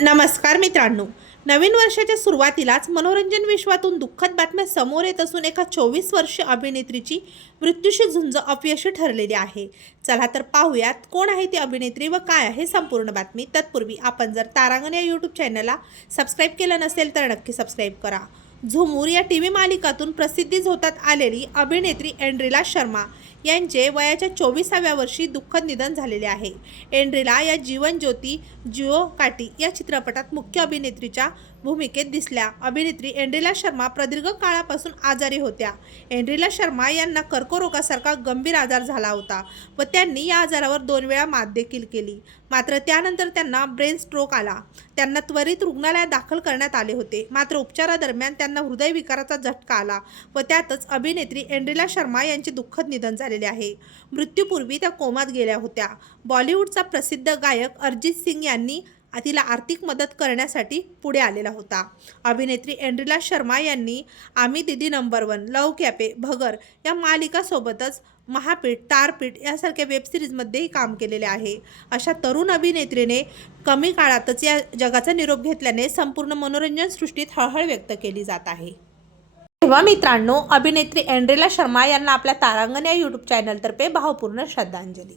नमस्कार मित्रांनो. नवीन वर्षाच्या सुरुवातीलाच मनोरंजन विश्वातून दुःखद बातम्या समोर येत असून एका चोवीस वर्षीय अभिनेत्रीची मृत्यूशी झुंज अपयशी ठरलेली आहे. चला तर पाहूयात कोण आहे ती अभिनेत्री व काय आहे संपूर्ण बातमी. तत्पूर्वी आपण जर तारांगण या यूट्यूब चॅनलला सबस्क्राईब केलं नसेल तर नक्की सबस्क्राईब करा. झुमूर या टी व्ही मालिकातून प्रसिद्धी होतात आलेली अभिनेत्री एंड्रिला शर्मा यांचे वयाच्या चोवीसाव्या वर्षी दुःखद निधन झालेले आहे. एंड्रिला या जीवन ज्योती जिओ काटी या चित्रपटात मुख्य अभिनेत्रीच्या भूमिकेत दिसल्या. अभिनेत्री एंड्रिला शर्मा प्रदीर्घ काळापासून आजारी होत्या. एंड्रिला शर्मा यांना कर्करोगासारखा गंभीर आजार झाला होता व त्यांनी या आजारावर दोन वेळा मात देखील केली. मात्र त्यानंतर त्यांना ब्रेन स्ट्रोक आला. त्यांना त्वरित रुग्णालयात दाखल करण्यात आले होते. मात्र उपचारादरम्यान त्यांना हृदयविकाराचा झटका आला व त्यातच अभिनेत्री एंड्रिला शर्मा यांचे दुःखद निधन झालेले आहे. मृत्यूपूर्वी त्या कोमात गेल्या होत्या. बॉलिवूडचा प्रसिद्ध गायक अरिजित सिंग यांनी तिला आर्थिक मदत करण्यासाठी पुढे आलेला होता. अभिनेत्री एंड्रिला शर्मा यांनी आम्ही दिदी नंबर वन लव कॅपे भगर या मालिकासोबतच महापीठ तारपीठ यासारख्या वेबसिरीजमध्येही काम केलेले आहे. अशा तरुण अभिनेत्रीने कमी काळातच या जगाचा निरोप घेतल्याने संपूर्ण मनोरंजन सृष्टीत हळहळ व्यक्त केली जात आहे. तेव्हा मित्रांनो अभिनेत्री एंड्रिला शर्मा यांना आपल्या तारांगण या यूट्यूब चॅनलतर्फे भावपूर्ण श्रद्धांजली.